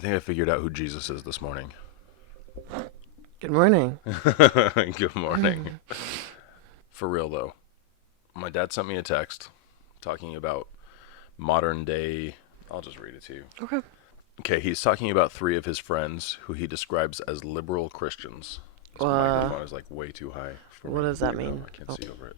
I think I figured out who Jesus is this morning. Good morning. Good morning. For real, though, my dad sent me a text talking about modern day. I'll just read it to you. Okay. Okay, he's talking about three of his friends who he describes as liberal Christians. This Uh, microphone is like way too high for what me. does that Here we go. mean? I can't Oh, see over it.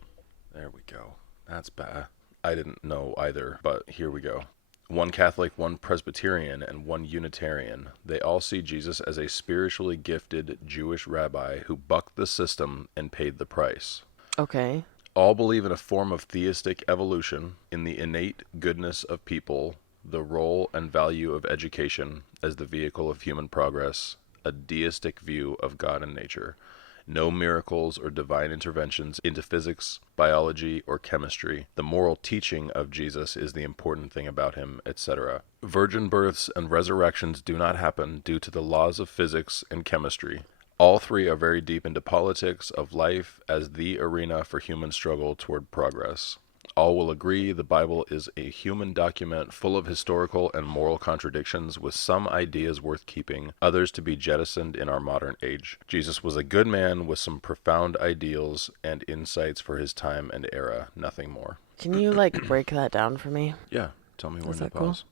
There we go. That's bad. I didn't know either, but here we go. One Catholic, one Presbyterian, and one Unitarian. They all see Jesus as a spiritually gifted Jewish rabbi who bucked the system and paid the price. okay. All believe in a form of theistic evolution, in the innate goodness of people, the role and value of education as the vehicle of human progress, a deistic view of God and nature. No miracles or divine interventions into physics, biology, or chemistry. The moral teaching of Jesus is the important thing about him, etc. Virgin births and resurrections do not happen due to the laws of physics and chemistry. All three are very deep into politics of life as the arena for human struggle toward progress. All will agree the Bible is a human document full of historical and moral contradictions, with some ideas worth keeping, others to be jettisoned in our modern age. Jesus was a good man with some profound ideals and insights for his time and era, nothing more. Can you break that down for me? Yeah, tell me Is when to that cool? pause.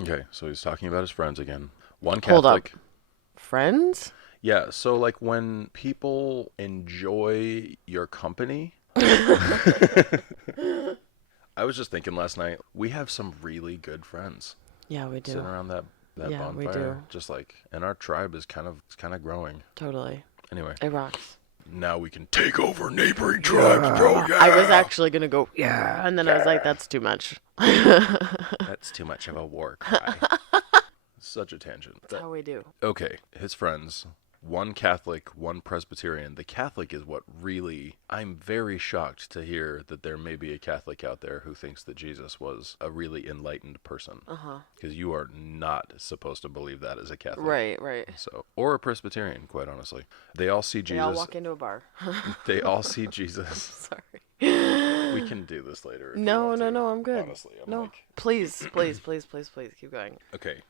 Okay, so he's talking about his friends again. One Hold up. Catholic. Friends? Yeah, so like when people enjoy your company, I was just thinking last night, we have some really good friends Yeah, we sitting do. around that Yeah, we bonfire, do. just like, and our tribe is kind of growing. Totally. Anyway, It rocks. now we can take over neighboring tribes, bro. I was Yeah. actually gonna go, yeah, and then I was like, that's too much. That's too much of a war cry. Such a tangent. That's how we do. Okay, his friends, one Catholic, one Presbyterian. The Catholic is what really, I'm very shocked to hear that there may be a Catholic out there who thinks that Jesus was a really enlightened person. Uh-huh. Because you are not supposed to believe that as a Catholic. Right, right. So, or a Presbyterian, quite honestly. They all see They all Jesus. walk into a bar. They all see Jesus. Sorry. We can do this later if you No, want no, to. no, I'm good. Honestly, I'm No. like, Please, please, please, please, please keep going. okay.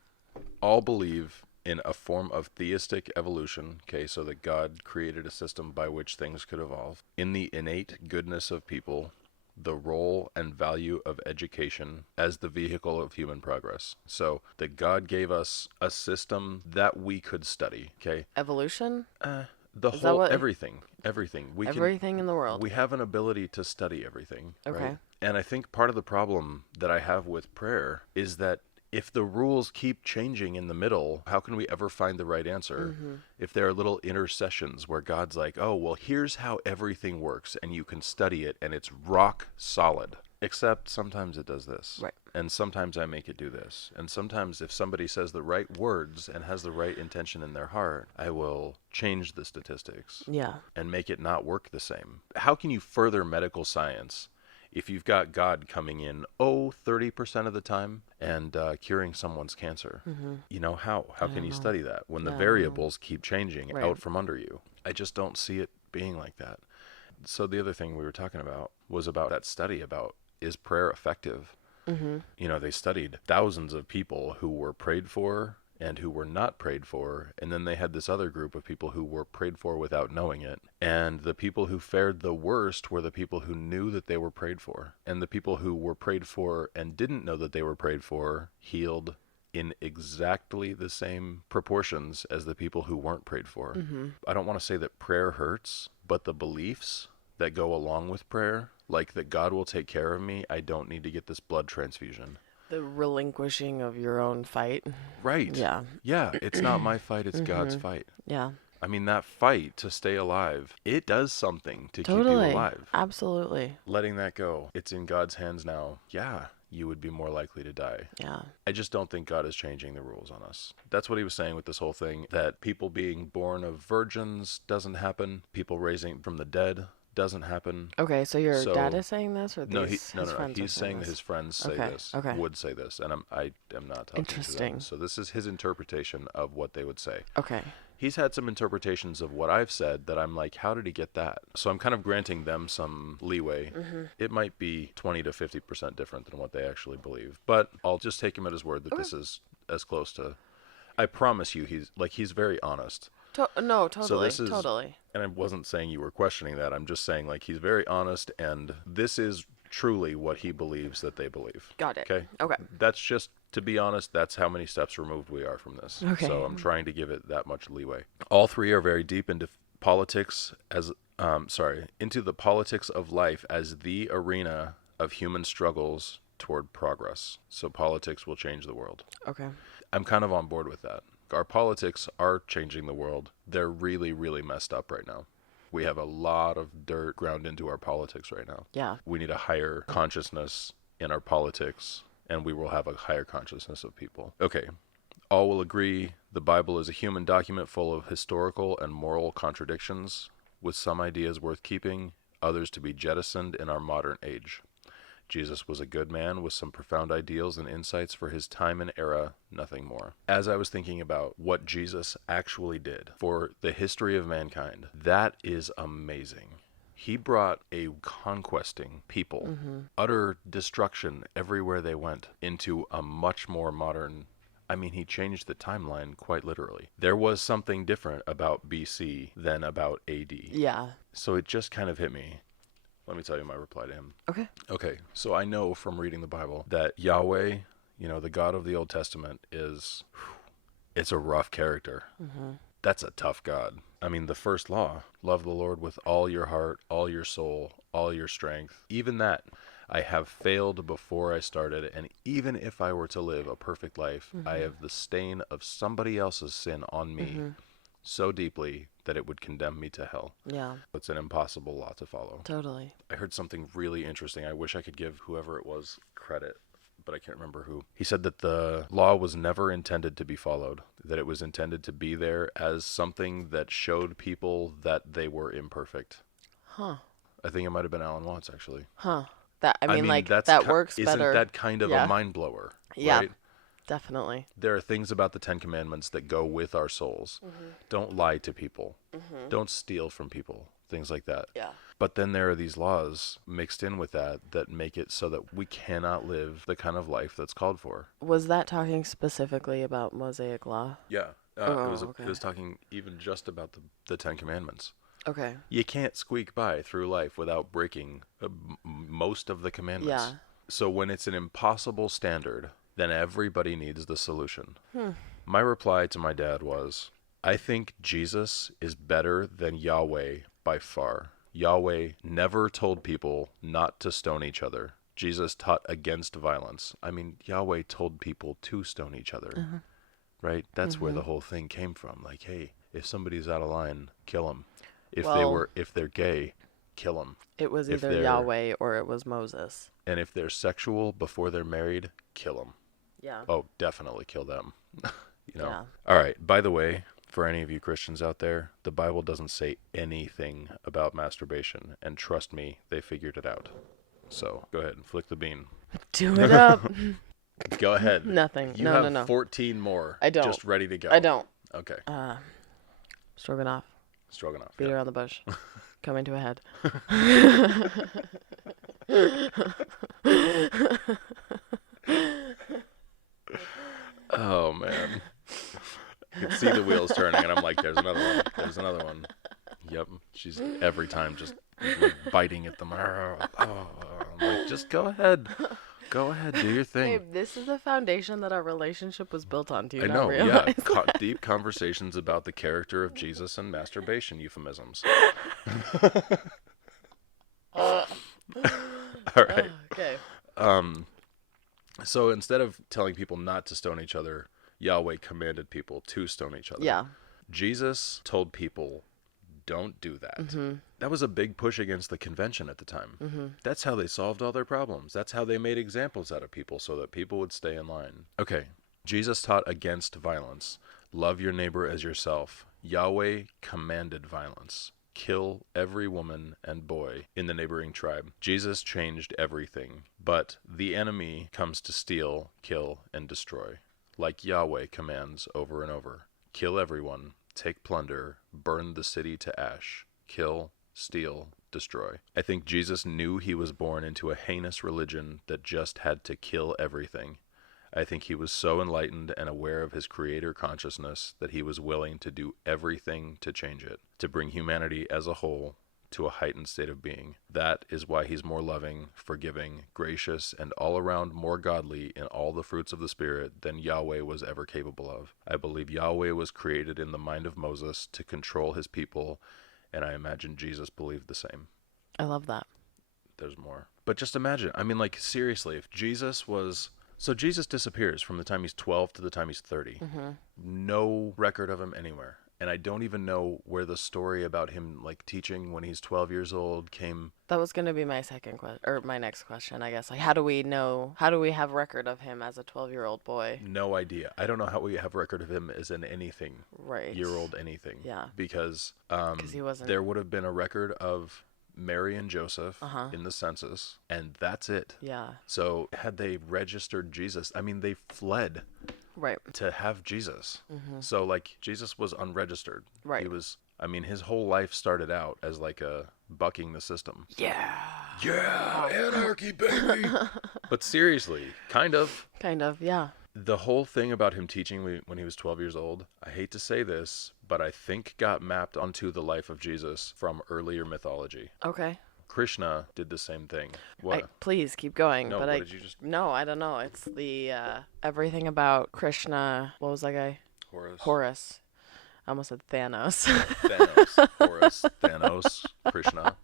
All believe in a form of theistic evolution, okay, so that God created a system by which things could evolve, in the innate goodness of people, the role and value of education as the vehicle of human progress. So that God gave us a system that we could study, okay? Evolution? The Is that whole what? everything. Everything in the world. We have an ability to study everything, Okay. right? And I think part of the problem that I have with prayer is that if the rules keep changing in the middle, how can we ever find the right answer? Mm-hmm. If there are little intercessions where God's like, oh, well, here's how everything works, and you can study it, and it's rock solid. Except sometimes it does this. Right. And sometimes I make it do this. And sometimes if somebody says the right words and has the right intention in their heart, I will change the statistics Yeah. and make it not work the same. How can you further medical science if you've got God coming in, 30% of the time and curing someone's cancer? Mm-hmm. You know, how I can don't you know. study that when the Yeah, I don't know. variables keep changing Right. out from under you? I just don't see it being like that. So the other thing we were talking about was about that study about, is prayer effective? Mm-hmm. You know, they studied thousands of people who were prayed for and who were not prayed for, and then they had this other group of people who were prayed for without knowing it. And the people who fared the worst were the people who knew that they were prayed for. And the people who were prayed for and didn't know that they were prayed for healed in exactly the same proportions as the people who weren't prayed for. Mm-hmm. I don't want to say that prayer hurts, but the beliefs that go along with prayer, like that God will take care of me, I don't need to get this blood transfusion. The relinquishing of your own fight. Right. Yeah. Yeah, it's not my fight, it's God's Mm-hmm. fight. Yeah. I mean, that fight to stay alive, it does something to keep you Totally. alive. Absolutely. Letting that go, it's in God's hands now. Yeah, you would be more likely to die. Yeah. I just don't think God is changing the rules on us. That's what he was saying with this whole thing, that people being born of virgins doesn't happen, people raising from the dead doesn't happen. Okay, so your So- dad is saying this, or No, his no. friends are He's saying that this? his friends say Okay, this, okay. would say this, and I am not talking to Interesting. them. So this is his interpretation of what they would say. Okay. He's had some interpretations of what I've said that I'm like, how did he get that? So I'm kind of granting them some leeway. Mm-hmm. It might be 20 to 50% different than what they actually believe, but I'll just take him at his word that Okay. this is as close to I promise you, he's very honest. No, So totally, this is, totally. and I wasn't saying you were questioning that. I'm just saying like he's very honest, and this is truly what he believes that they believe. Got it. Okay. Okay. That's just, to be honest, that's how many steps removed we are from this. Okay. So I'm trying to give it that much leeway. All three are very deep into politics into the politics of life as the arena of human struggles toward progress. So politics will change the world. Okay. I'm kind of on board with that. Our politics are changing the world. They're really, really messed up right now. We have a lot of dirt ground into our politics right now. Yeah. We need a higher consciousness in our politics, and we will have a higher consciousness of people. Okay. All will agree the Bible is a human document full of historical and moral contradictions, with some ideas worth keeping, others to be jettisoned in our modern age. Jesus was a good man with some profound ideals and insights for his time and era, nothing more. As I was thinking about what Jesus actually did for the history of mankind, that is amazing. He brought a conquesting people, utter destruction everywhere they went, into a much more modern. I mean, he changed the timeline quite literally. There was something different about BC than about AD. Yeah. So it just kind of hit me. Let me tell you my reply to him. Okay. Okay, so I know from reading the Bible that Yahweh, the God of the Old Testament, it's a rough character. That's a tough God. I mean, the first law, love the Lord with all your heart, all your soul, all your strength. Even that, I have failed before I started, and even if I were to live a perfect life, I have the stain of somebody else's sin on me so deeply that it would condemn me to hell. Yeah. It's an impossible law to follow. Totally. I heard something really interesting. I wish I could give whoever it was credit, but I can't remember who. He said that the law was never intended to be followed, that it was intended to be there as something that showed people that they were imperfect. Huh. I think it might have been Alan Watts, actually. Huh. That I mean, like that's that works isn't better. that kind of Yeah. a mind blower? Yeah. Right? Definitely. There are things about the Ten Commandments that go with our souls. Don't lie to people. Don't steal from people. Things like that. Yeah. But then there are these laws mixed in with that make it so that we cannot live the kind of life that's called for. Was that talking specifically about Mosaic law? Yeah. Okay. It was talking even just about the Ten Commandments. Okay. You can't squeak by through life without breaking most of the commandments. Yeah. So when it's an impossible standard, then everybody needs the solution. My reply to my dad was, I think Jesus is better than Yahweh by far. Yahweh never told people not to stone each other. Jesus taught against violence. I mean, Yahweh told people to stone each other, right? That's where the whole thing came from. Like, hey, if somebody's out of line, kill them. If they're gay, kill them. It was If either they're- Yahweh or it was Moses. And if they're sexual before they're married, kill them. Yeah. Oh, definitely kill them. Yeah. All right. By the way, for any of you Christians out there, the Bible doesn't say anything about masturbation. And trust me, they figured it out. So go ahead and flick the bean. Do it up. Go ahead. Nothing. You No, have no. 14 more. I don't. Just ready to go. I don't. Okay. Stroganoff. Stroganoff. Beat yeah. around the bush. Coming to a head. Oh, man. I can see the wheels turning, and I'm like, there's another one. There's another one. Yep. She's every time just like, biting at them. Oh, I'm like, just go ahead. Go ahead. Do your thing. Babe, this is the foundation that our relationship was built on. Do you I not know, realize? yeah. Deep conversations about the character of Jesus and masturbation euphemisms. All right. Okay. So instead of telling people not to stone each other, Yahweh commanded people to stone each other. Yeah. Jesus told people, don't do that. That was a big push against the convention at the time. That's how they solved all their problems. That's how they made examples out of people so that people would stay in line. Okay. Jesus taught against violence. Love your neighbor as yourself. Yahweh commanded violence. Kill every woman and boy in the neighboring tribe. Jesus changed everything, but the enemy comes to steal, kill, and destroy, like Yahweh commands over and over. Kill everyone, take plunder, burn the city to ash, kill, steal, destroy. I think Jesus knew he was born into a heinous religion that just had to kill everything. I think he was so enlightened and aware of his creator consciousness that he was willing to do everything to change it, to bring humanity as a whole to a heightened state of being. That is why he's more loving, forgiving, gracious, and all around more godly in all the fruits of the Spirit than Yahweh was ever capable of. I believe Yahweh was created in the mind of Moses to control his people, and I imagine Jesus believed the same. I love that. There's more. But just imagine, I mean, like, seriously, if Jesus was... So Jesus disappears from the time he's 12 to the time he's 30. No record of him anywhere. And I don't even know where the story about him, like, teaching when he's 12 years old came. That was going to be my second question, or my next question, I guess. Like, how do we have record of him as a 12-year-old boy? No idea. I don't know how we have record of him as an anything. Right. Year-old anything. Yeah. Because he wasn't... there would have been a record of Mary and Joseph in the census, and that's it. Yeah. So had they registered Jesus, I mean, they fled. Right. To have Jesus. So, like, Jesus was unregistered. Right. He was, I mean, his whole life started out as, like, a bucking the system. Yeah. Yeah, anarchy, baby. But seriously, kind of. Kind of, yeah. The whole thing about him teaching when he was 12 years old, I hate to say this, but I think got mapped onto the life of Jesus from earlier mythology. Okay. Krishna did the same thing. What? Please keep going. No, but what did you just... No, I don't know. It's the everything about Krishna. What was that guy? Horus. I almost said Thanos. Thanos. Horus. Thanos. Krishna.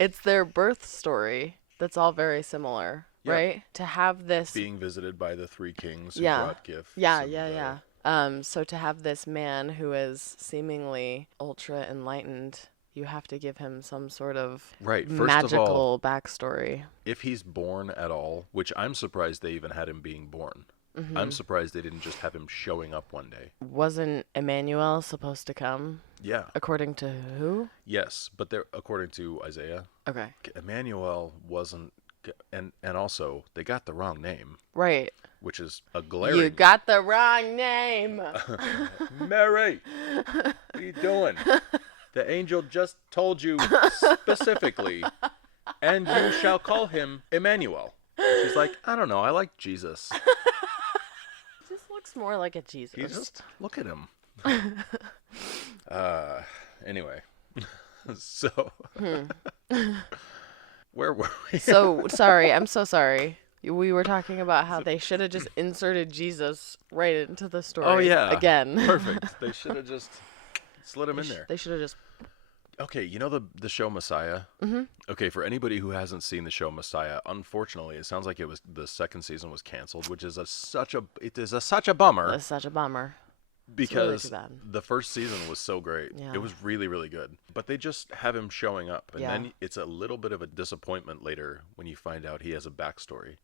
It's their birth story. That's all very similar, right? To have this... Being visited by the three kings who Yeah. brought gifts. Yeah. So to have this man who is seemingly ultra enlightened, you have to give him some sort of Right. First magical of all, backstory. if he's born at all, which I'm surprised they even had him being born. I'm surprised they didn't just have him showing up one day. Wasn't Emmanuel supposed to come? Yeah. According to who? Yes, but according to Isaiah, Okay. Emmanuel wasn't, and also they got the wrong name, Right. which is a glaring. You got the wrong name. Mary, what are you doing? The angel just told you specifically, and you shall call him Emmanuel. She's like, I don't know, I like Jesus. Just looks more like a Jesus. You just look at him. Anyway, so where were we? So sorry. I'm so sorry. We were talking about how they should have just inserted Jesus right into the story. Oh yeah, Again. Perfect. They should have just slid him in there. They should have just... Okay, you know the show Messiah? Mm-hmm. Okay, for anybody who hasn't seen the show Messiah, unfortunately, it sounds like the second season was canceled, which is such a bummer. That's such a bummer. Because too bad. the first season was so great. Yeah. It was really, really good. But they just have him showing up. And then it's a little bit of a disappointment later when you find out he has a backstory.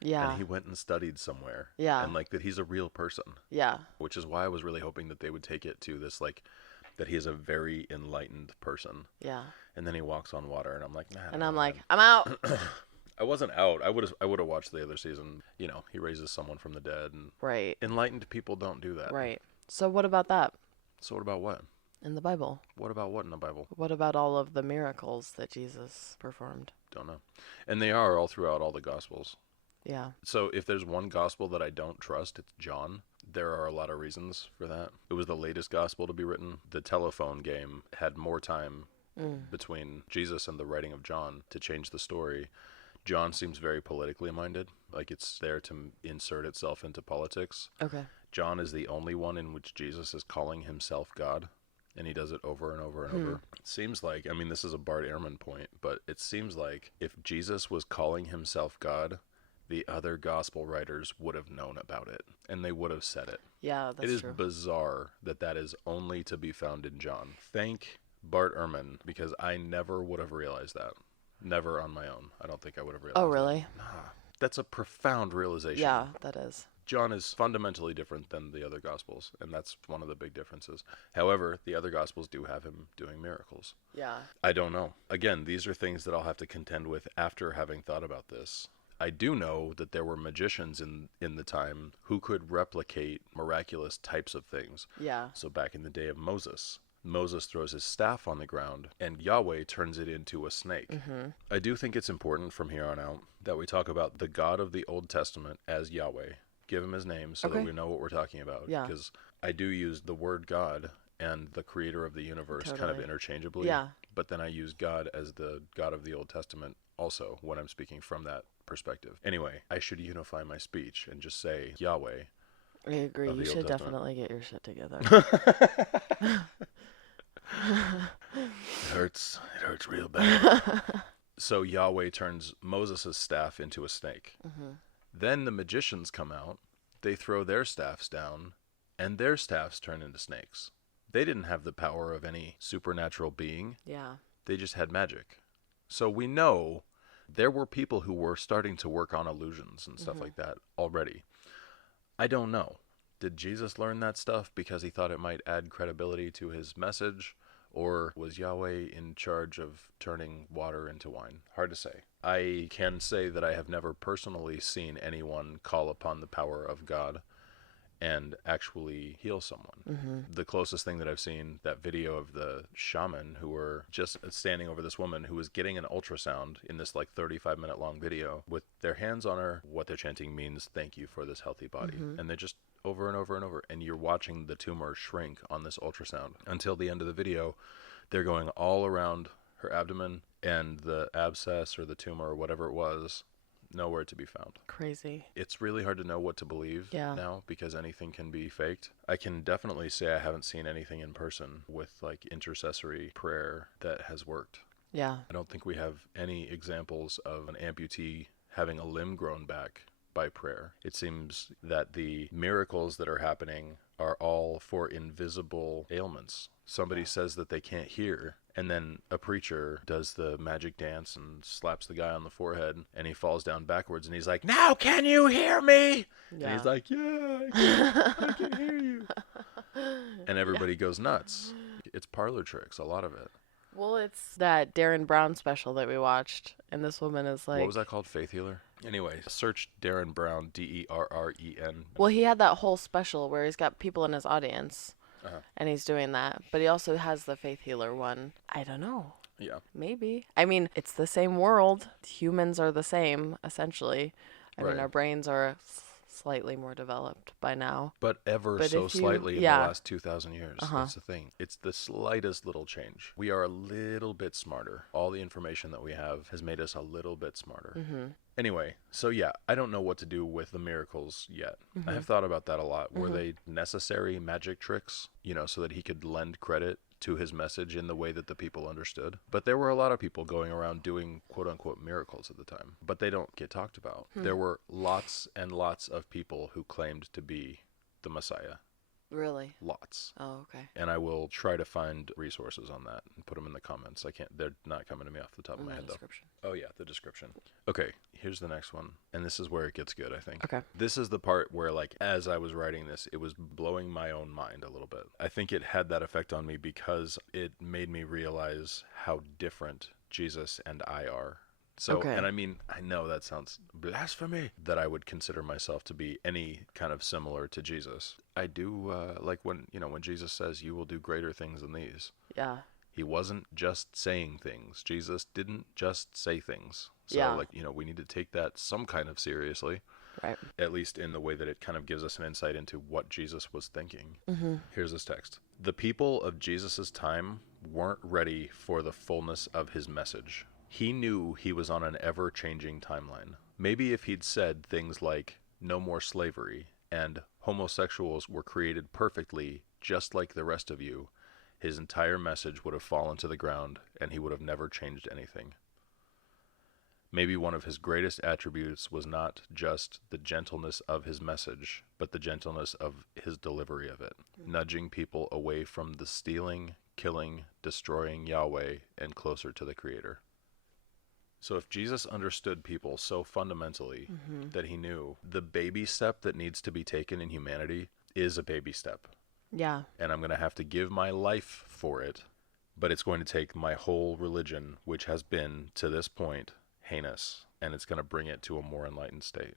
Yeah. And he went and studied somewhere. Yeah. And, like, that he's a real person. Yeah. Which is why I was really hoping that they would take it to this, like, that he is a very enlightened person. Yeah. And then he walks on water, and I'm like, nah. And I'm like, I'm out. I wasn't out. I would have watched the other season. You know, he raises someone from the dead, and Right. enlightened people don't do that. Right. So what about that So what about what? in the Bible? What about what in the Bible? What about all of the miracles that Jesus performed? Don't know. And they are all throughout all the Gospels. Yeah. So if there's one Gospel that I don't trust, it's John. There are a lot of reasons for that. It was the latest Gospel to be written. The telephone game had more time between Jesus and the writing of John to change the story. John seems very politically minded, like it's there to insert itself into politics. Okay. John is the only one in which Jesus is calling himself God, and he does it over and over and over. It seems like, I mean, this is a Bart Ehrman point, but it seems like if Jesus was calling himself God, the other gospel writers would have known about it, and they would have said it. Yeah, that's It is true. bizarre that is only to be found in John. Thank Bart Ehrman, because I never would have realized that. Never on my own. I don't think I would have realized Oh, really? that. Nah, that's a profound realization. Yeah, that is. John is fundamentally different than the other Gospels, and that's one of the big differences. However, the other Gospels do have him doing miracles. Yeah. I don't know. Again, these are things that I'll have to contend with after having thought about this. I do know that there were magicians in the time who could replicate miraculous types of things. Yeah. So back in the day of Moses throws his staff on the ground, and Yahweh turns it into a snake. I do think it's important from here on out that we talk about the God of the Old Testament as Yahweh. Give him his name so that Okay. we know what we're talking about. Yeah. Because I do use the word God and the creator of the universe kind of Totally. interchangeably. Yeah. But then I use God as the God of the Old Testament also when I'm speaking from that perspective. Anyway, I should unify my speech and just say Yahweh. I agree. Of You the Old should Testament. definitely get your shit together. It hurts. It hurts real bad. So Yahweh turns Moses' staff into a snake. Mm-hmm. Then the magicians come out, they throw their staffs down, and their staffs turn into snakes. They didn't have the power of any supernatural being, Yeah. they just had magic. So we know there were people who were starting to work on illusions and stuff like that already. I don't know. Did Jesus learn that stuff because he thought it might add credibility to his message? Or was Yahweh in charge of turning water into wine? Hard to say. I can say that I have never personally seen anyone call upon the power of God and actually heal someone. Mm-hmm. The closest thing that I've seen, that video of the shaman who were just standing over this woman who was getting an ultrasound in this like 35-minute long video with their hands on her. What they're chanting means thank you for this healthy body. And they just over and over and over, and you're watching the tumor shrink on this ultrasound until the end of the video. They're going all around her abdomen, and the abscess or the tumor or whatever it was, nowhere to be found. Crazy. It's really hard to know what to believe Yeah. now because anything can be faked. I can definitely say I haven't seen anything in person with like intercessory prayer that has worked. Yeah. I don't think we have any examples of an amputee having a limb grown back by prayer. It seems that the miracles that are happening are all for invisible ailments. Somebody says that they can't hear, and then a preacher does the magic dance and slaps the guy on the forehead, and he falls down backwards, and he's like, "Now can you hear me?" Yeah. And he's like, "Yeah, I can hear you." And everybody goes nuts. It's parlor tricks, a lot of it. Well, it's that Darren Brown special that we watched, and this woman is like, What was that called? Faith Healer? Anyway, search Darren Brown, Derren. well, he had that whole special where he's got people in his audience, Uh-huh. and he's doing that. But he also has the Faith Healer one. I don't know. Yeah. Maybe. I mean, it's the same world. Humans are the same, essentially. I mean, Right. our brains are slightly more developed by now. But ever But so if you- slightly in yeah. the last 2,000 years. That's the thing. It's the slightest little change. We are a little bit smarter. All the information that we have has made us a little bit smarter. Mm-hmm. Anyway, so yeah, I don't know what to do with the miracles yet. I have thought about that a lot. Were they necessary magic tricks, so that he could lend credit to his message in the way that the people understood? But there were a lot of people going around doing quote unquote miracles at the time, but they don't get talked about. There were lots and lots of people who claimed to be the Messiah. Really? Lots. Oh, okay. And I will try to find resources on that and put them in the comments. They're not coming to me off the top of In my the head though. description. Oh yeah, the description. Okay, here's the next one. And this is where it gets good, I think. Okay. This is the part where, like, as I was writing this, it was blowing my own mind a little bit. I think it had that effect on me because it made me realize how different Jesus and I are. So, Okay. and I mean, I know that sounds blasphemy that I would consider myself to be any kind of similar to Jesus. I do, like when Jesus says, "You will do greater things than these." Yeah. He wasn't just saying things. Jesus didn't just say things. So, Yeah. we need to take that some kind of seriously, Right. at least in the way that it kind of gives us an insight into what Jesus was thinking. Mm-hmm. Here's this text. The people of Jesus' time weren't ready for the fullness of his message. He knew he was on an ever-changing timeline. Maybe if he'd said things like, "No more slavery," and "homosexuals were created perfectly, just like the rest of you," his entire message would have fallen to the ground, and he would have never changed anything. Maybe one of his greatest attributes was not just the gentleness of his message, but the gentleness of his delivery of it, nudging people away from the stealing, killing, destroying Yahweh and closer to the Creator. So if Jesus understood people so fundamentally that he knew the baby step that needs to be taken in humanity is a baby step, Yeah. and I'm going to have to give my life for it, but it's going to take my whole religion, which has been, to this point, heinous, and it's going to bring it to a more enlightened state.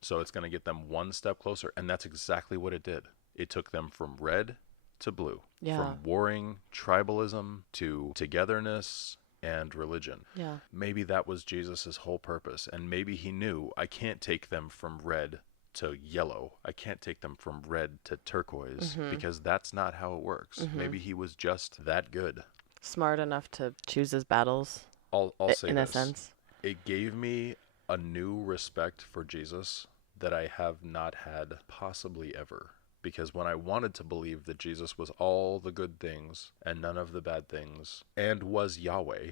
So it's going to get them one step closer, and that's exactly what it did. It took them from red to blue, Yeah. from warring tribalism to togetherness and religion. Yeah. Maybe that was Jesus's whole purpose, and maybe he knew, I can't take them from red to yellow. I can't take them from red to turquoise, because that's not how it works. Maybe he was just that good. Smart enough to choose his battles, I'll say in a this. sense. It gave me a new respect for Jesus that I have not had possibly ever. Because when I wanted to believe that Jesus was all the good things and none of the bad things, and was Yahweh,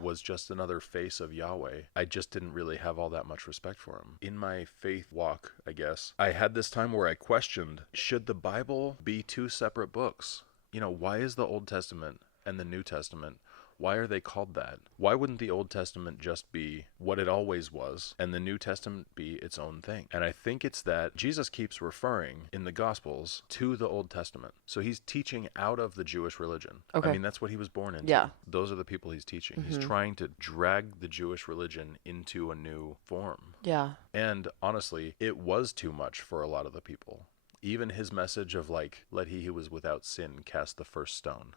was just another face of Yahweh, I just didn't really have all that much respect for him. In my faith walk, I guess, I had this time where I questioned, should the Bible be two separate books? Why is the Old Testament and the New Testament, why are they called that? Why wouldn't the Old Testament just be what it always was, and the New Testament be its own thing? And I think it's that Jesus keeps referring in the Gospels to the Old Testament. So he's teaching out of the Jewish religion. Okay. I mean, that's what he was born into. Yeah. Those are the people he's teaching. He's trying to drag the Jewish religion into a new form. Yeah. And honestly, it was too much for a lot of the people. Even his message of let he who was without sin cast the first stone.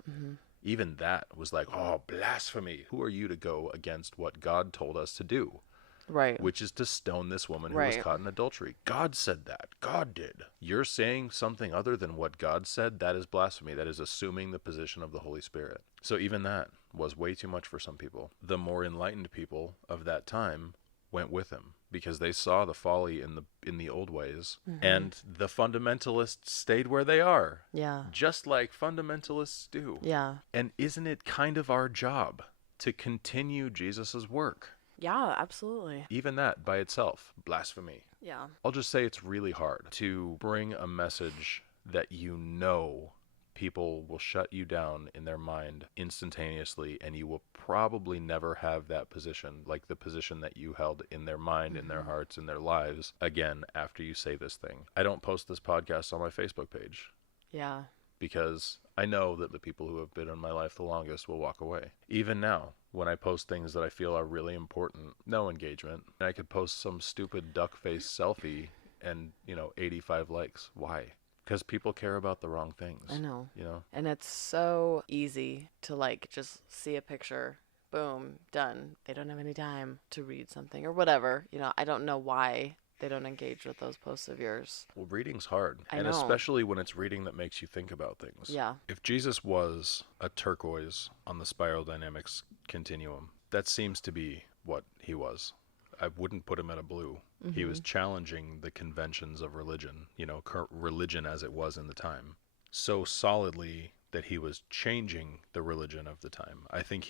Even that was like, oh, blasphemy. Who are you to go against what God told us to do? Right. Which is to stone this woman who was Right. caught in adultery. God said that. God did. You're saying something other than what God said? That is blasphemy. That is assuming the position of the Holy Spirit. So even that was way too much for some people. The more enlightened people of that time went with him because they saw the folly in the old ways, and the fundamentalists stayed where they are, Yeah. just like fundamentalists do. Yeah. And isn't it kind of our job to continue Jesus's work? Yeah, absolutely. Even that by itself, blasphemy. Yeah. I'll just say it's really hard to bring a message that people will shut you down in their mind instantaneously, and you will probably never have that position, like the position that you held in their mind, in their hearts, in their lives, again after you say this thing. I don't post this podcast on my Facebook page Yeah. because I know that the people who have been in my life the longest will walk away. Even now, when I post things that I feel are really important, no engagement. And I could post some stupid duck face selfie and, 85 likes. Why? Because people care about the wrong things. I know. You know? And it's so easy to just see a picture, boom, done. They don't have any time to read something or whatever. I don't know why they don't engage with those posts of yours. Well, reading's hard. I and know. especially when it's reading that makes you think about things. Yeah. If Jesus was a turquoise on the spiral dynamics continuum, that seems to be what he was. I wouldn't put him at a blue. He was challenging the conventions of religion, religion as it was in the time, so solidly that he was changing the religion of the time. I think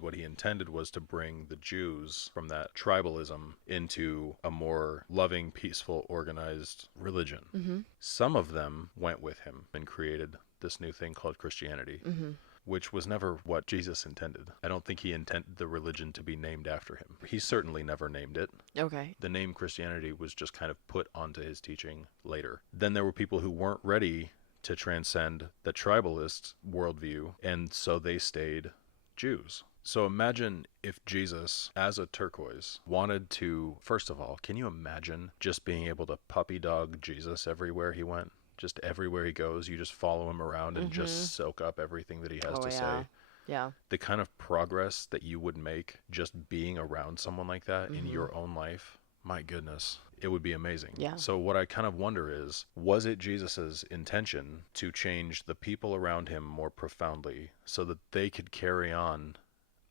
what he intended was to bring the Jews from that tribalism into a more loving, peaceful, organized religion. Some of them went with him and created this new thing called Christianity. Which was never what Jesus intended. I don't think he intended the religion to be named after him. He certainly never named it. Okay. The name Christianity was just kind of put onto his teaching later. Then there were people who weren't ready to transcend the tribalist worldview, and so they stayed Jews. So imagine if Jesus, as a turquoise, wanted to, first of all, can you imagine just being able to puppy dog Jesus everywhere he went? Just everywhere he goes, you just follow him around and just soak up everything that he has to say. Yeah. The kind of progress that you would make just being around someone like that in your own life, my goodness, it would be amazing. Yeah. So what I kind of wonder is, was it Jesus's intention to change the people around him more profoundly so that they could carry on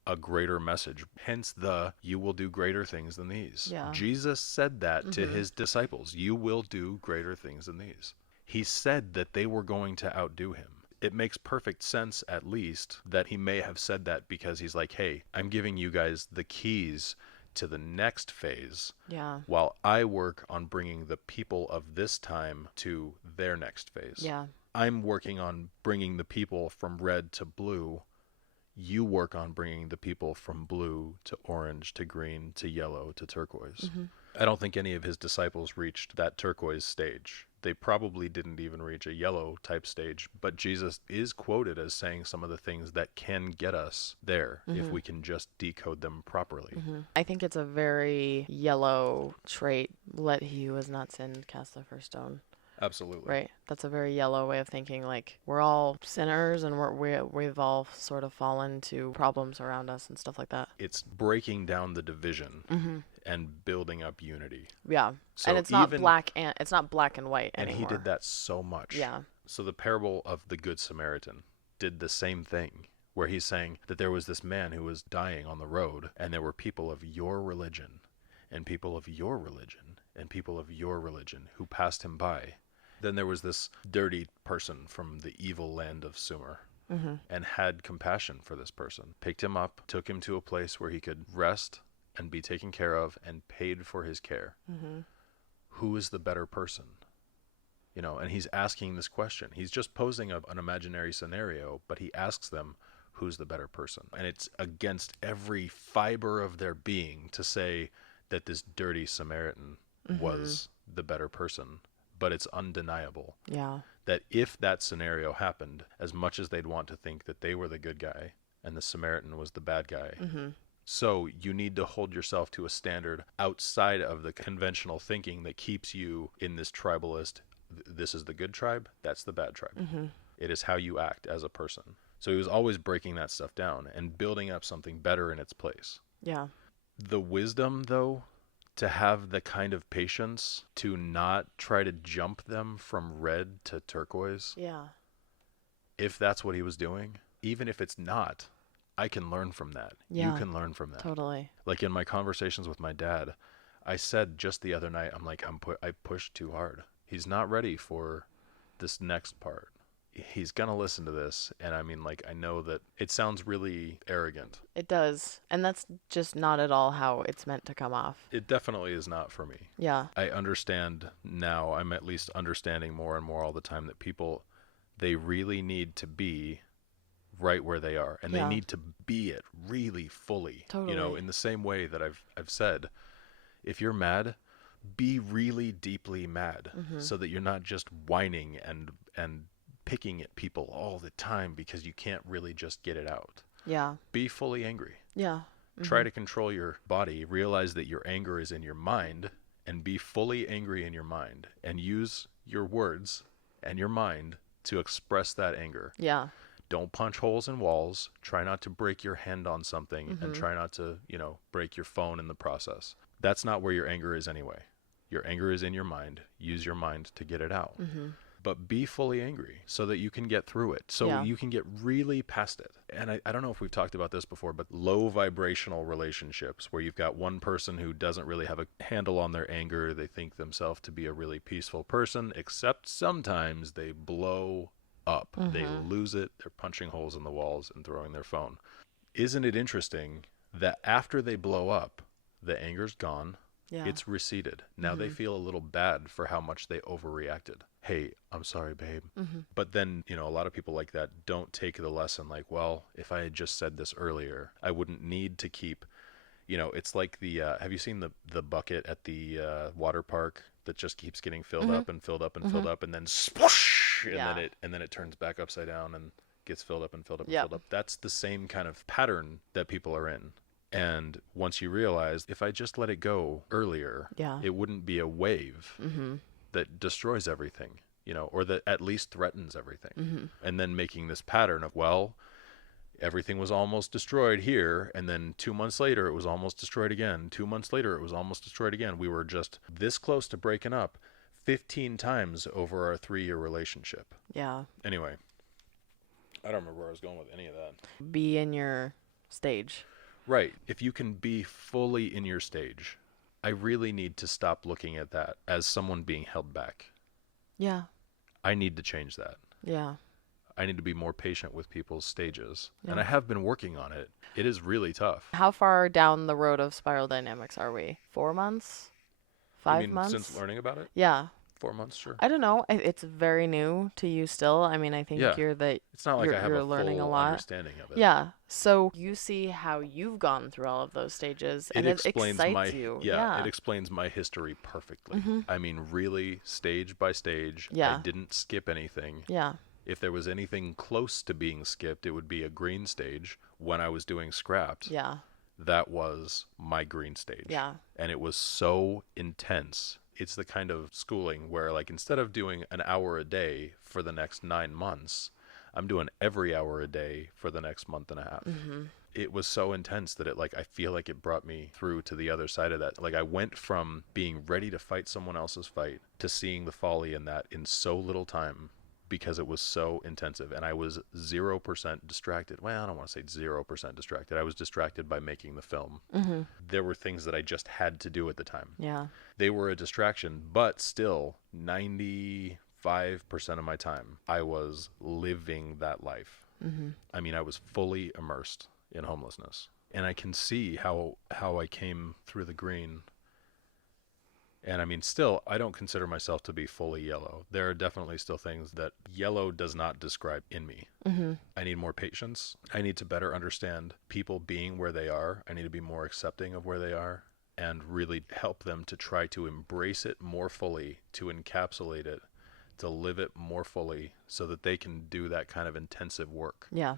a greater message? Hence you will do greater things than these. Yeah. Jesus said that to his disciples. You will do greater things than these. He said that they were going to outdo him. It makes perfect sense, at least, that he may have said that because he's like, hey, I'm giving you guys the keys to the next phase Yeah. while I work on bringing the people of this time to their next phase. Yeah. I'm working on bringing the people from red to blue. You work on bringing the people from blue to orange to green to yellow to turquoise. I don't think any of his disciples reached that turquoise stage. They probably didn't even reach a yellow type stage, but Jesus is quoted as saying some of the things that can get us there if we can just decode them properly. I think it's a very yellow trait. Let he who has not sinned cast the first stone. Absolutely. Right. That's a very yellow way of thinking. Like, we're all sinners and we've all sort of fallen to problems around us and stuff like that. It's breaking down the division Mm-hmm. and building up unity. Yeah. So And it's not even black and white and he anymore. did that so much. Yeah. So the parable of the Good Samaritan did the same thing, where he's saying that there was this man who was dying on the road, and there were people of your religion, and people of your religion, and people of your religion who passed him by. Then there was this dirty person from the evil land of Sumer, Mm-hmm. and had compassion for this person, picked him up, took him to a place where he could rest and be taken care of, and paid for his care. Mm-hmm. Who is the better person? You know, and he's asking this question. He's just posing an imaginary scenario, but he asks them, who's the better person? And it's against every fiber of their being to say that this dirty Samaritan was the better person. But it's undeniable Yeah. that if that scenario happened, as much as they'd want to think that they were the good guy and the Samaritan was the bad guy, Mm-hmm. so you need to hold yourself to a standard outside of the conventional thinking that keeps you in this tribalist, this is the good tribe, that's the bad tribe. Mm-hmm. It is how you act as a person. So he was always breaking that stuff down and building up something better in its place. Yeah. The wisdom, though, to have the kind of patience to not try to jump them from red to turquoise, Yeah. if that's what he was doing, even if it's not, I can learn from that. Yeah. You can learn from that. Totally. Like in my conversations with my dad, I said just the other night, I'm like, I pushed too hard. He's not ready for this next part. He's gonna listen to this, and I mean, like, I know that it sounds really arrogant. It does. And that's just not at all how it's meant to come off. It definitely is not for me. Yeah. I understand now, I'm at least understanding more and more all the time that people, they really need to be right where they are, and Yeah. they need to be it really fully. You know, Totally. in the same way that I've said, if you're mad, be really deeply mad, Mm-hmm. so that you're not just whining and picking at people all the time because you can't really just get it out. Yeah. Be fully angry. Yeah. Try to control your body, realize that your anger is in your mind, and be fully angry in your mind, and use your words and your mind to express that anger. Yeah. Don't punch holes in walls. Try not to break your hand on something, and try not to, break your phone in the process. That's not where your anger is anyway. Your anger is in your mind. Use your mind to get it out. But be fully angry so that you can get through it, so Yeah. you can get really past it. And I don't know if we've talked about this before, but low vibrational relationships where you've got one person who doesn't really have a handle on their anger. They think themselves to be a really peaceful person, except sometimes they blow up. They lose it. They're punching holes in the walls and throwing their phone. Isn't it interesting that after they blow up, the anger's gone, Yeah. it's receded. Now they feel a little bad for how much they overreacted. Hey, I'm sorry, babe. But then, a lot of people like that don't take the lesson like, well, if I had just said this earlier, I wouldn't need to keep, it's like have you seen the bucket at the water park that just keeps getting filled up and filled up and filled up, and then swoosh, Yeah. and then it turns back upside down and gets filled up and filled up and Yep. filled up. That's the same kind of pattern that people are in. And once you realize, if I just let it go earlier, Yeah. it wouldn't be a wave that destroys everything, or that at least threatens everything. And then making this pattern of, well, everything was almost destroyed here, and then 2 months later it was almost destroyed again. 2 months later it was almost destroyed again. We were just this close to breaking up 15 times over our 3-year relationship. Yeah. Anyway, I don't remember where I was going with any of that. Be in your stage. Right. If you can be fully in your stage, I really need to stop looking at that as someone being held back. Yeah. I need to change that. Yeah. I need to be more patient with people's stages. Yeah. And I have been working on it. It is really tough. How far down the road of spiral dynamics are we? 4 months? 5 I mean, months? since learning about it? Yeah. 4 months, sure. I don't know. It's very new to you still. I mean, I think Yeah. it's It's not like I have you're a learning a full lot. understanding of it. Yeah. So you see how you've gone through all of those stages, and it explains excites my you. it explains my history perfectly. I mean, really, stage by stage. Yeah. I didn't skip anything. Yeah. If there was anything close to being skipped, it would be a green stage. When I was doing Scrapped, Yeah. that was my green stage. Yeah. And it was so intense. it's the kind of schooling where, like, instead of doing an hour a day for the next 9 months, I'm doing every hour a day for the next month and a half. Mm-hmm. It was so intense that I feel like it brought me through to the other side of that. Like, I went from being ready to fight someone else's fight to seeing the folly in that in so little time, because it was so intensive, and I was 0% distracted. Well, I don't want to say 0% distracted. I was distracted by making the film. Mm-hmm. There were things that I just had to do at the time. Yeah. They were a distraction, but still 95% of my time I was living that life. Mm-hmm. I mean, I was fully immersed in homelessness, and I can see how I came through the green. And I mean, still, I don't consider myself to be fully yellow. There are definitely still things that yellow does not describe in me. Mm-hmm. I need more patience. I need to better understand people being where they are. I need to be more accepting of where they are, and really help them to try to embrace it more fully, to encapsulate it, to live it more fully, so that they can do that kind of intensive work. Yeah.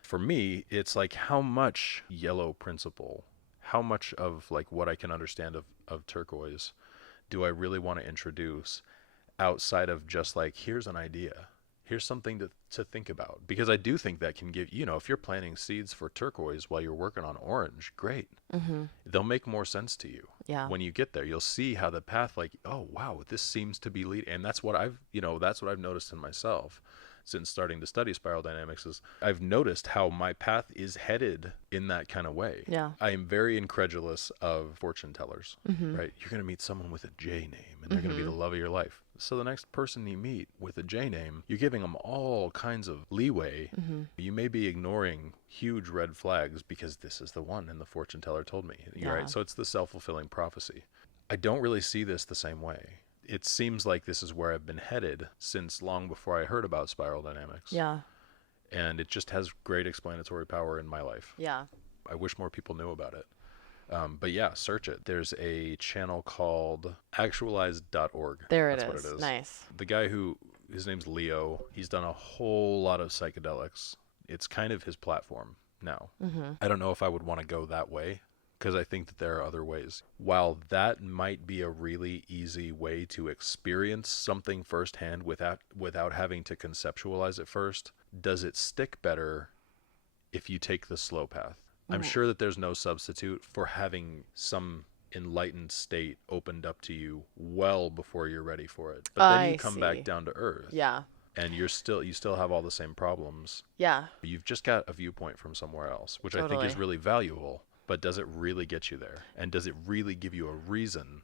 For me, it's like, how much yellow principle, how much of like what I can understand of turquoise do I really want to introduce, outside of just like, here's an idea, here's something to think about? Because I do think that can give, if you're planting seeds for turquoise while you're working on orange, great. Mm-hmm. They'll make more sense to you. Yeah. When you get there, you'll see how the path, like, oh wow, this seems to be leading. And that's what I've noticed in myself since starting to study spiral dynamics, is I've noticed how my path is headed in that kind of way. Yeah. I am very incredulous of fortune tellers, Mm-hmm. right? You're going to meet someone with a J name, and they're going to be the love of your life. So the next person you meet with a J name, you're giving them all kinds of leeway. Mm-hmm. You may be ignoring huge red flags because this is the one and the fortune teller told me, Yeah. right? So it's the self-fulfilling prophecy. I don't really see this the same way. It seems like this is where I've been headed since long before I heard about spiral dynamics. Yeah. And it just has great explanatory power in my life. Yeah. I wish more people knew about it. But yeah, search it. There's a channel called actualized.org. There it That's is. what it is. Nice. The guy his name's Leo, he's done a whole lot of psychedelics. It's kind of his platform now. Mm-hmm. I don't know if I would want to go that way, because I think that there are other ways. While that might be a really easy way to experience something firsthand without having to conceptualize it first, does it stick better if you take the slow path? I'm sure that there's no substitute for having some enlightened state opened up to you well before you're ready for it. But then you come back down to earth. Yeah. And you still have all the same problems. Yeah. You've just got a viewpoint from somewhere else, which I think Totally. is really valuable. But does it really get you there? And does it really give you a reason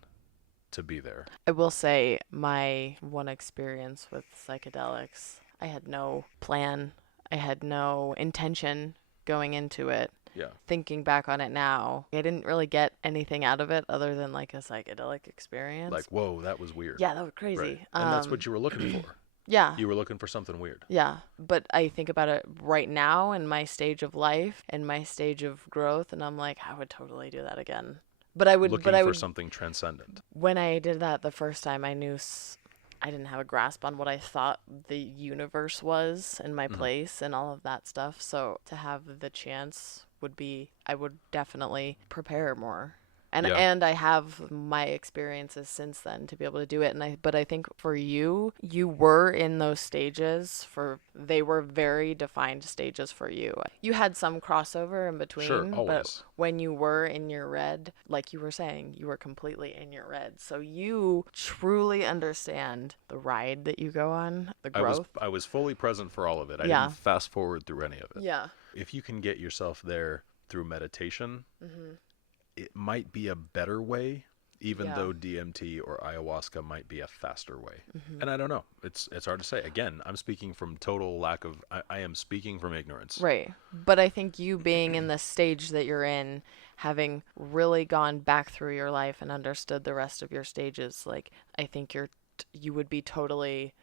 to be there? I will say my one experience with psychedelics, I had no plan. I had no intention going into it. Yeah. Thinking back on it now, I didn't really get anything out of it other than like a psychedelic experience. Like, whoa, that was weird. Yeah, that was crazy. Right. And that's what you were looking for. Yeah. You were looking for something weird. Yeah, but I think about it right now in my stage of life and my stage of growth, and I'm like, I would totally do that again. But I would. Looking but I for would. something transcendent. When I did that the first time, I knew I didn't have a grasp on what I thought the universe was and my place and all of that stuff. So to have the chance I would definitely prepare more. And Yeah. and I have my experiences since then to be able to do it. But I think for you were in those stages they were very defined stages for you. You had some crossover in between, Sure, but always. when you were in your red, like you were saying, you were completely in your red. So you truly understand the ride that you go on, the growth. I was fully present for all of it. I Yeah. didn't fast forward through any of it. Yeah. If you can get yourself there through meditation, Mm-hmm. it might be a better way, even Yeah. though DMT or ayahuasca might be a faster way. Mm-hmm. And I don't know. It's hard to say. Again, I'm speaking from total lack of, I am speaking from ignorance. Right. But I think you being in the stage that you're in, having really gone back through your life and understood the rest of your stages, like I think you would be totally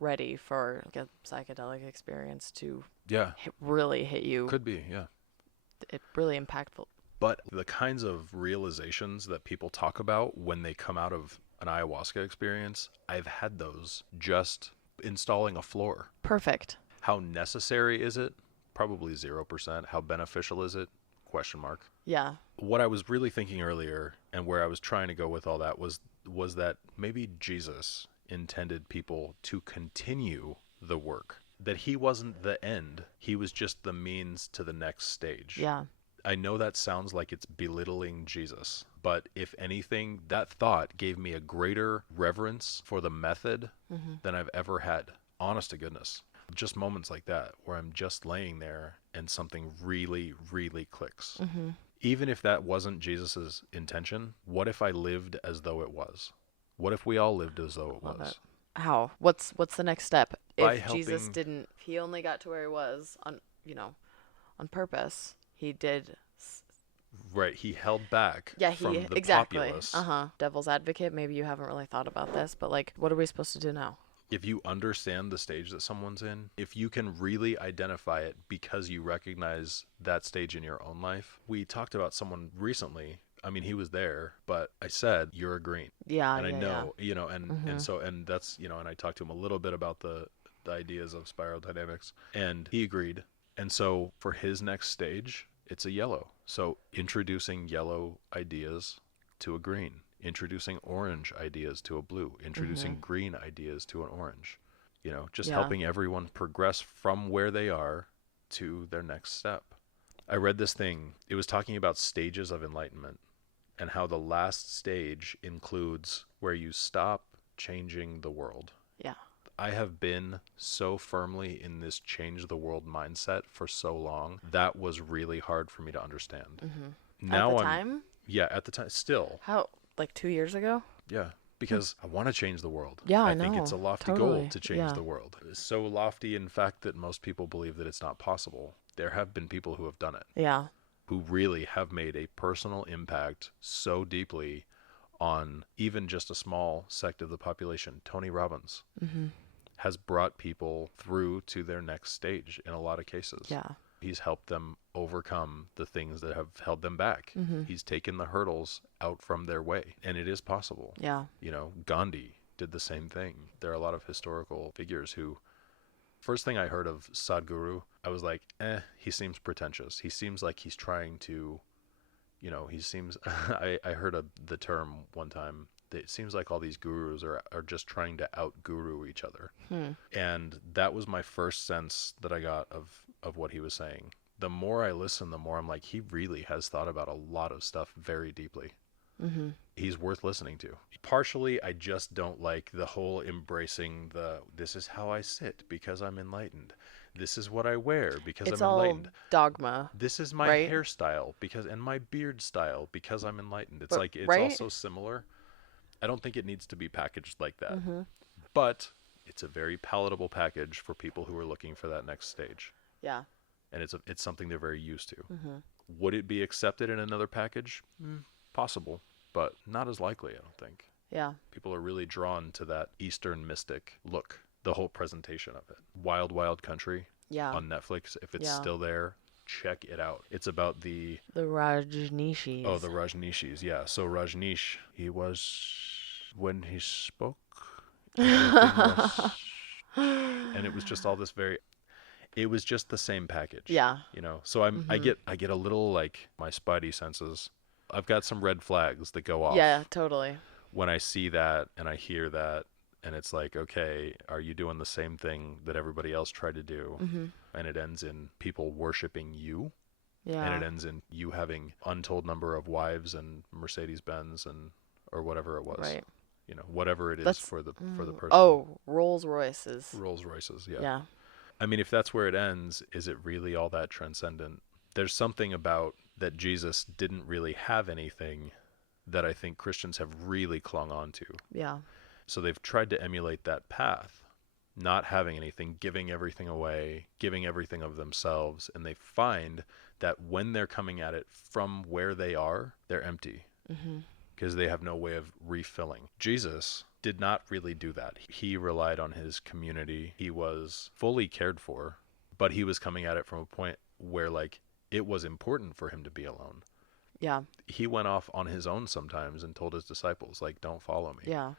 ready for like a psychedelic experience to Yeah. really hit you. Could be, yeah. It really impactful. But the kinds of realizations that people talk about when they come out of an ayahuasca experience, I've had those just installing a floor. Perfect. How necessary is it? Probably 0%. How beneficial is it? Question mark. Yeah. What I was really thinking earlier and where I was trying to go with all that was was that maybe Jesus intended people to continue the work, that he wasn't the end, he was just the means to the next stage. Yeah. I know that sounds like it's belittling Jesus, but if anything, that thought gave me a greater reverence for the method than I've ever had. Honest to goodness. Just moments like that where I'm just laying there and something really, really clicks. Even if that wasn't Jesus's intention, what if I lived as though it was? What if we all lived as though it Love was? it. How? What's the next step? By If Jesus helping- didn't, he only got to where he was on, on purpose. He did. Right, he held back Yeah, from the exactly. populace. Devil's advocate. Maybe you haven't really thought about this, but like, what are we supposed to do now? If you understand the stage that someone's in, if you can really identify it because you recognize that stage in your own life. We talked about someone recently. I mean, he was there, but I said, you're a green. Yeah, And I yeah, know, and Mhm. so, and that's, and I talked to him a little bit about the ideas of spiral dynamics, and he agreed. And so for his next stage, it's a yellow. So introducing yellow ideas to a green, introducing orange ideas to a blue, introducing green ideas to an orange, just Yeah. helping everyone progress from where they are to their next step. I read this thing. It was talking about stages of enlightenment and how the last stage includes where you stop changing the world. Yeah. I have been so firmly in this change the world mindset for so long. That was really hard for me to understand. Now At the I'm time? yeah, at the time still. How? Like 2 years ago? Yeah, because I want to change the world. Yeah, I think it's a know. lofty Totally. goal to change Yeah. the world. It's so lofty, in fact, that most people believe that it's not possible. There have been people who have done it, Yeah. who really have made a personal impact so deeply on even just a small sect of the population. Tony Robbins has brought people through to their next stage in a lot of cases. Yeah. He's helped them overcome the things that have held them back. He's taken the hurdles out from their way, and it is possible. Yeah. Gandhi did the same thing. There are a lot of historical figures who, first thing I heard of Sadhguru, I was like, he seems pretentious. He seems like he's trying to, he seems, I heard the term one time, that it seems like all these gurus are just trying to out-guru each other. And that was my first sense that I got of what he was saying. The more I listen, the more I'm like, he really has thought about a lot of stuff very deeply. He's worth listening to. Partially, I just don't like the whole embracing this is how I sit because I'm enlightened. This is what I wear because It's I'm all enlightened. dogma. This is my right? hairstyle and my beard style because I'm enlightened. It's But- like, it's right? also similar. I don't think it needs to be packaged like that. But it's a very palatable package for people who are looking for that next stage. Yeah. And it's something they're very used to. Would it be accepted in another package? Possible, but not as likely, I don't think. Yeah. People are really drawn to that Eastern mystic look, the whole presentation of it. Wild Wild Country Yeah. on Netflix. If it's Yeah. still there, check it out. It's about The Rajneeshis. the Rajneeshis. Yeah. So Rajneesh, he was, when he spoke, and it was just all this it was just the same package. Yeah. So I get a little, like, my spidey senses. I've got some red flags that go off. Yeah, totally. When I see that and I hear that, and it's like, okay, are you doing the same thing that everybody else tried to do? And it ends in people worshiping you, Yeah. and it ends in you having untold number of wives and Mercedes-Benz or whatever it was. Right. Whatever it is That's- for the person. Oh, Rolls Royces. Rolls Royces, yeah. Yeah. I mean, if that's where it ends, is it really all that transcendent? There's something about that Jesus didn't really have anything that I think Christians have really clung on to. Yeah. So they've tried to emulate that path, not having anything, giving everything away, giving everything of themselves. And they find that when they're coming at it from where they are, they're empty because they have no way of refilling. Jesus did not really do that. He relied on his community. He was fully cared for, but he was coming at it from a point where, like, it was important for him to be alone. Yeah. He went off on his own sometimes and told his disciples, like, don't follow me. Yeah.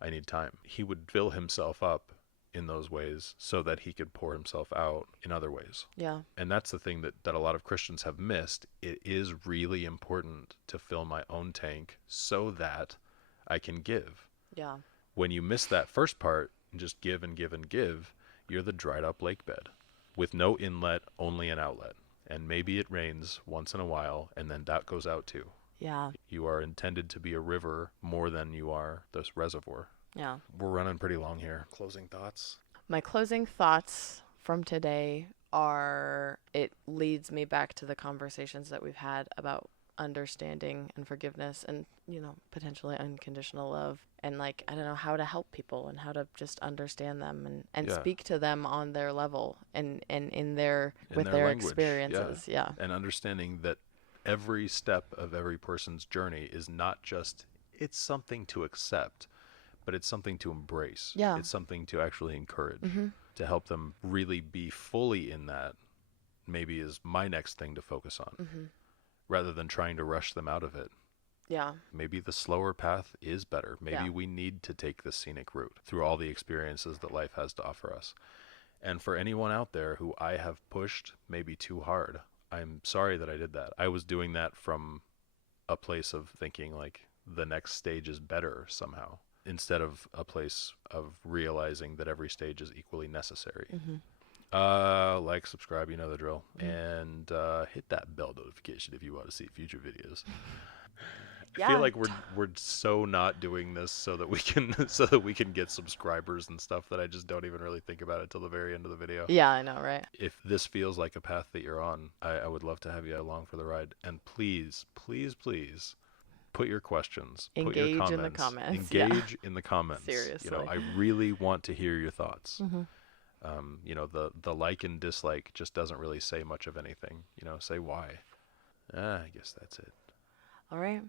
I need time. He would fill himself up in those ways so that he could pour himself out in other ways. Yeah. And that's the thing that a lot of Christians have missed. It is really important to fill my own tank so that I can give. Yeah. When you miss that first part and just give and give and give, you're the dried up lake bed with no inlet, only an outlet. And maybe it rains once in a while, and then that goes out too. Yeah. You are intended to be a river more than you are this reservoir. Yeah. We're running pretty long here. Closing thoughts? My closing thoughts from today are, it leads me back to the conversations that we've had about understanding and forgiveness and, potentially unconditional love, and like, I don't know, how to help people and how to just understand them and Yeah. speak to them on their level and in their In with their their language, experiences. Yeah. And understanding that every step of every person's journey is not just, it's something to accept, but it's something to embrace. Yeah. It's something to actually encourage, Mhm. to help them really be fully in that, maybe is my next thing to focus on, Mhm. rather than trying to rush them out of it. Yeah. Maybe the slower path is better. Maybe Yeah. we need to take the scenic route through all the experiences that life has to offer us. And for anyone out there who I have pushed maybe too hard, I'm sorry that I did that. I was doing that from a place of thinking like the next stage is better somehow, instead of a place of realizing that every stage is equally necessary. Mhm. Like, subscribe, you know the drill, and hit that bell notification if you want to see future videos. I Yeah. feel like we're so not doing this so that we can so that we can get subscribers and stuff, that I just don't even really think about it till the very end of the video. Yeah, I know, right? If this feels like a path that you're on, I would love to have you along for the ride. And please, please, please, put your questions, put your Engage comments, in the comments, yeah. engage in the comments. Seriously. I really want to hear your thoughts. Mhm. The like and dislike just doesn't really say much of anything. Say why. I guess that's it. All right.